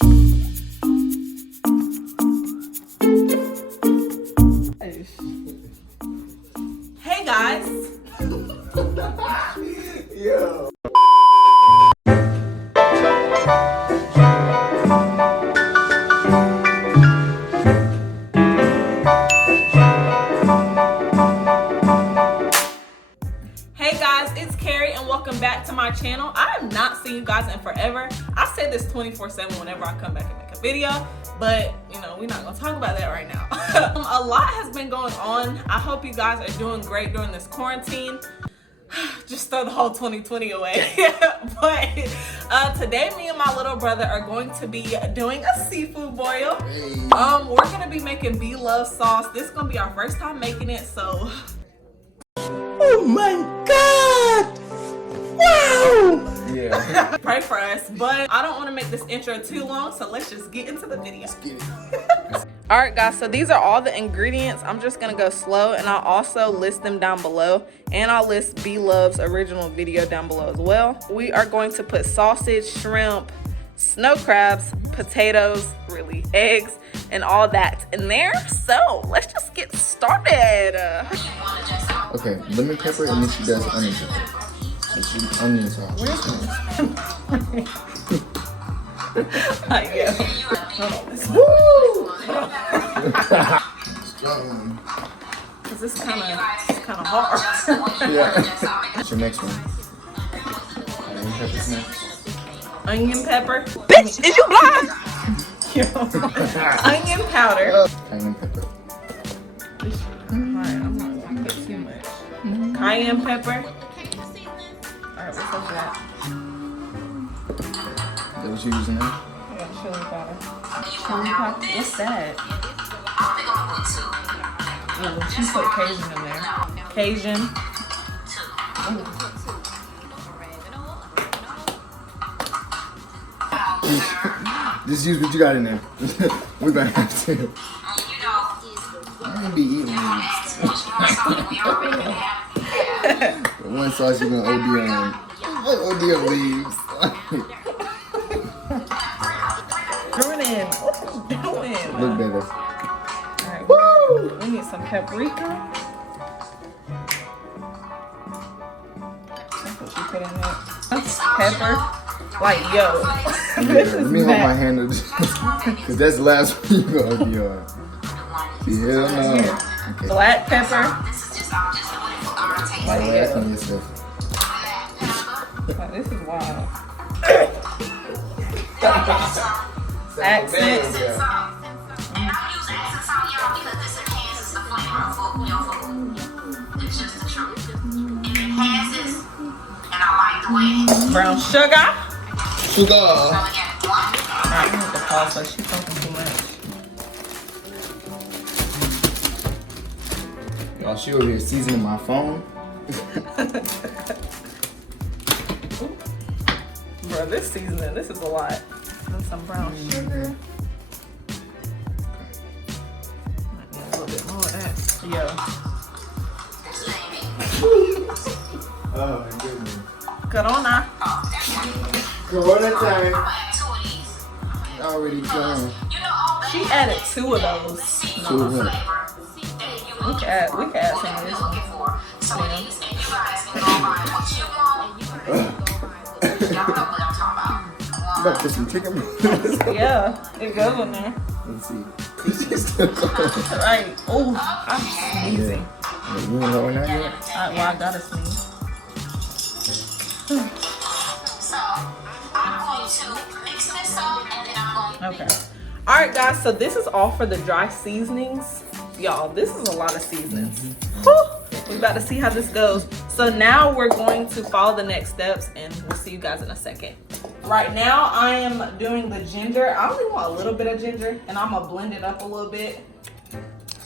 Hey guys. Yo. Hey guys, it's Carrie and welcome back to my channel. I have not seen you guys in forever. I say this 24/7 whenever I come back and make a video, but you know, we're not gonna talk about that right now. A lot has been going on. I hope you guys are doing great during this quarantine. Just throw the whole 2020 away. But today me and my little brother are going to be doing a seafood boil. We're gonna be making BLOVES sauce. This is gonna be our first time making it, so Oh my God! Wow! Yeah. pray for us. But I don't want to make this intro too long, so let's just get into the video. All right guys, so these are all the ingredients. I'm just gonna go slow, and I'll also list them down below, and I'll list BLOVES original video down below as well. We are going to put sausage, shrimp, snow crabs, potatoes, really eggs, and all that in there. So let's just get started. Okay, lemon pepper, and then she does onion pepper. So she onion sauce. Like, yeah. Woo! Cause it's kind of hard. Yeah. What's your next one? Onion pepper's next. Onion pepper. Bitch, is you blind? Onion powder. Cayenne pepper. Alright, I'm not gonna put too much. Cayenne pepper. Alright, what's up that? That what you using now? I got chili powder. Chili powder? What's that? Oh, she put Cajun in there. Cajun. Just use what you got in there. We're gonna have to. I ain't be eating leaves. The one sauce you're gonna OD on. What OD on leaves? Jordan, what are you doing? Look better. Alright, woo! We need some paprika. That's what she put in there. That's pepper. Like, yo. This Let is me hold my bad. hand up. Because that's the last one you're gonna OD on. Hell no. Okay. Black pepper. Like, Like, that's yo. on yourself. Like, this is wild. Accents. Brown sugar. Sugar. Alright, I need to pause her. She's talking too much. Y'all, she over here seasoning my phone. Bro, this seasoning, this is a lot. And some brown sugar. Might need a little bit more of that. Yo. Oh my goodness. Corona. Corona time. Already done. She added 2 of those. Two of what? We can add some of this one. You about to put some chicken? Yeah, it goes in there. Let's see. She's still going. Right. Oh, I'm sneezing. You don't know that yet? Well, I gotta sneeze. Okay. All right, guys. So this is all for the dry seasonings, y'all. This is a lot of seasonings. Whew. We're about to see how this goes. So now we're going to follow the next steps, and we'll see you guys in a second. Right now, I am doing the ginger. I only want a little bit of ginger, and I'm gonna blend it up a little bit.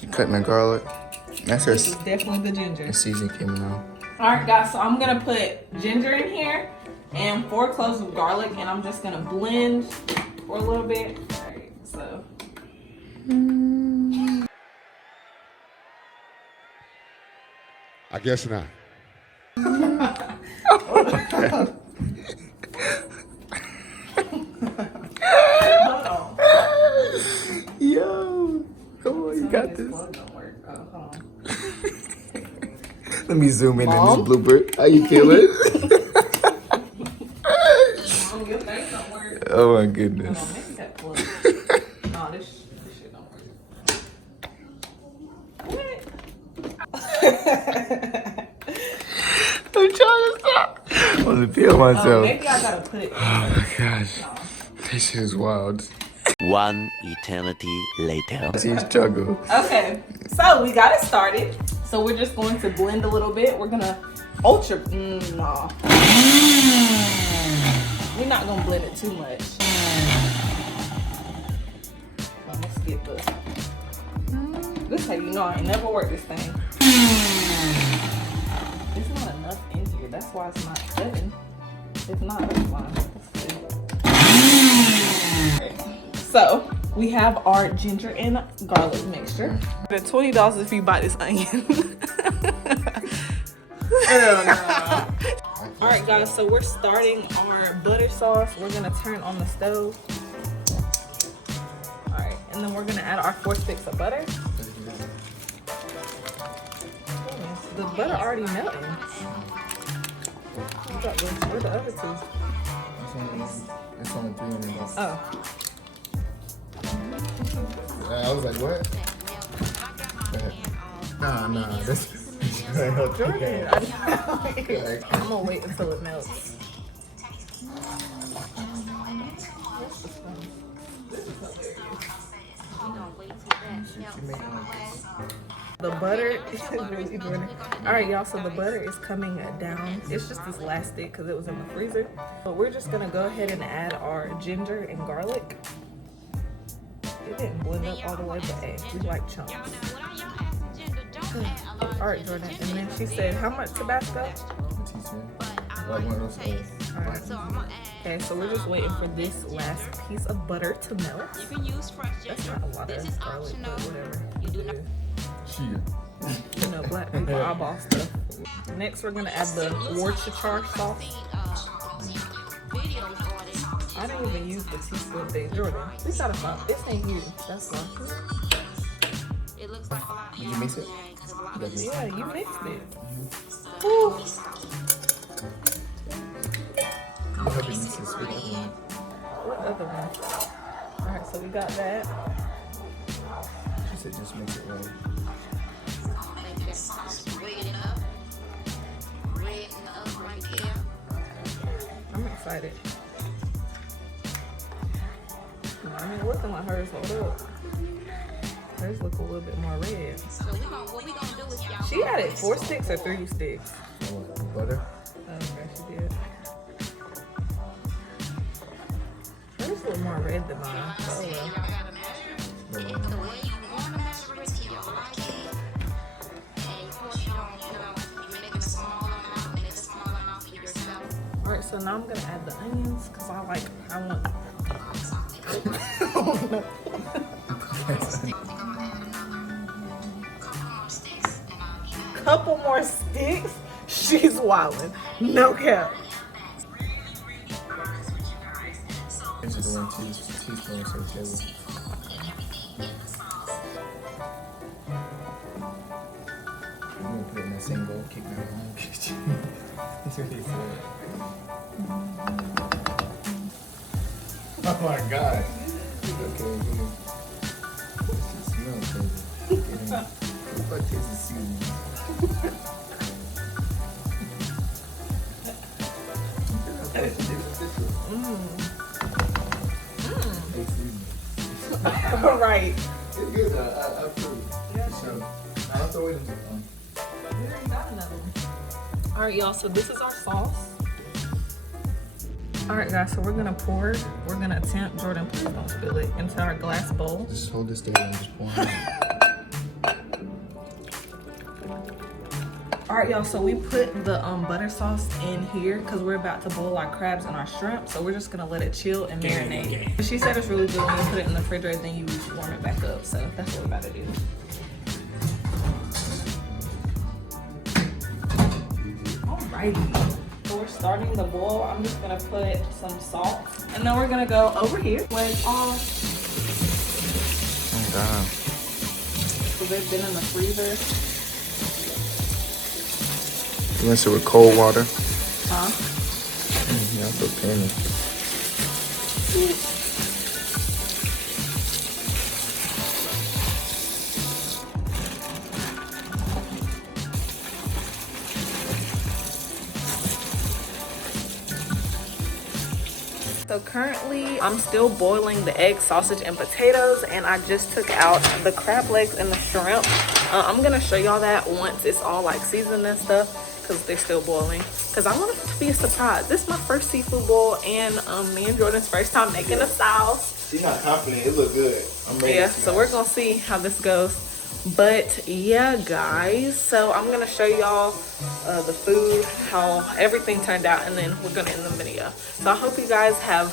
You cutting the garlic? That's her. This is definitely the ginger. The season came out. All right, guys. So I'm gonna put ginger in here and 4 cloves of garlic, and I'm just gonna blend for a little bit. All right. So. I guess not. got this. Don't work. Oh, hold on. Let me zoom in Mom? on this blooper. How you feeling? Mom, your face don't work. Oh my Hold goodness. on, maybe that plug. No, this shit don't work. I'm trying to stop. I want to feel myself. Maybe I gotta put it. Oh my gosh. This shit is wild. One eternity later. I see you struggle. Okay, so we got it started. So we're just going to blend a little bit. We're gonna ultra. No, we're not gonna blend it too much. Let's skip this. This is how you know I ain't never worked this thing. It's not enough in here. That's why it's not 7. If not, that's fine. So we have our ginger and garlic mixture. The $20 if you buy this onion. All right, guys. So we're starting our butter sauce. We're gonna turn on the stove. All right, and then we're gonna add our 4 sticks of butter. The butter already melting. Where the other 2? It's only 300 bucks. Oh. I was like, what? Nah, this Jordan, I'm gonna wait until it melts. The butter is really good. All right, y'all, so the butter is coming down. It's just this last stick because it was in the freezer. But we're just gonna go ahead and add our ginger and garlic. It didn't blend up all the way, but hey, we like chunks. All right, Jordan. And then she said, how much Tabasco? Like one of those things. All right. Okay, so we're just waiting for this last piece of butter to melt. That's not a lot of garlic, but whatever. Cheer. You know, black people eyeball stuff. Next, we're gonna add the Worcestershire sauce. I didn't even use the teaspoon thing. Jordan, we gotta stop. This ain't you. That's why. Did you mix it? Yeah, you mixed it. Woo. You have to mix this with other one. What other one? All right, so we got that. She said just mix it right. I'm excited. I mean, it looking like hers. Hold up. Hers look a little bit more red. What we gonna do is y'all. She added 4 sticks or 3 sticks. What, butter? Okay, she did. Hers look more red than mine. Oh well. The way you want to measure it, you like it. And of course, you don't, you're making a small amount, make a small amount for yourself. All right, so now I'm gonna add the onions because I want. Couple more sticks? She's wildin'. No cap. This is the 1 teaspoon so table. I'm gonna put it in that same bowl, kick that around. That's what he said. Oh my god. Okay, good. This shit smells crazy. What about taste the seasoning? Right. It's good though. I approve. Yeah. So, I'll throw it in. All right, y'all, so this is our sauce. All right, guys, so we're gonna attempt, Jordan, please don't spill it, into our glass bowl. Just hold this there and just pour it. All right, y'all, so we put the butter sauce in here because we're about to boil our crabs and our shrimp. So we're just gonna let it chill and marinate. She said it's really good when you put it in the refrigerator, then you warm it back up. So that's what we're about to do. Alrighty, so we're starting the boil. I'm just gonna put some salt. And then we're gonna go over here with all. Oh god. because they've been in the freezer. Rinse it with cold water. Huh? Yeah, I put penny. So currently I'm still boiling the egg, sausage, and potatoes, and I just took out the crab legs and the shrimp. I'm gonna show y'all that once it's all like seasoned and stuff, because they're still boiling, because I want it to be a surprise. This is my first seafood boil, and me and Jordan's first time making a sauce. She's not confident. It look good. I'm ready. Yeah, so we're gonna see how this goes. But yeah, guys, so I'm gonna show y'all the food, how everything turned out, and then we're gonna end the video. So I hope you guys have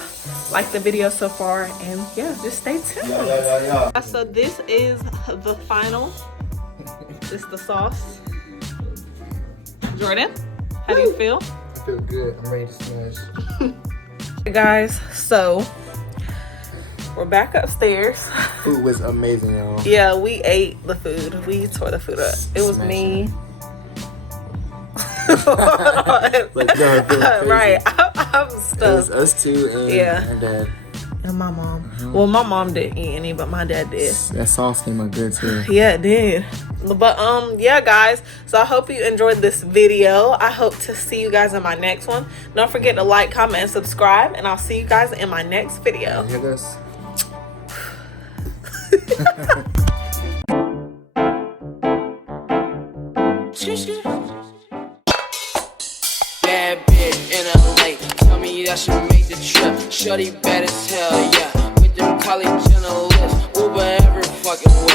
liked the video so far, and yeah, just stay tuned. Yeah. So this is the final. This is the sauce. Jordan, how do you feel? I feel good. I'm ready to smash. Hey guys, so we're back upstairs. Food was amazing, y'all. Yeah, we ate the food. We tore the food up. It was me. Like, no, it feels crazy. Right, I'm stuck. It was us two and our dad. And my mom. Well, my mom didn't eat any, but my dad did. That sauce came out good too. Yeah, it did. But yeah, guys, so I hope you enjoyed this video. I hope to see you guys in my next one. Don't forget to like, comment, and subscribe, and I'll see you guys in my next video. You hear this? Bad bitch in LA, tell me that she made the trip. Shorty bad as hell, yeah. With them college journalists, Uber every fucking way.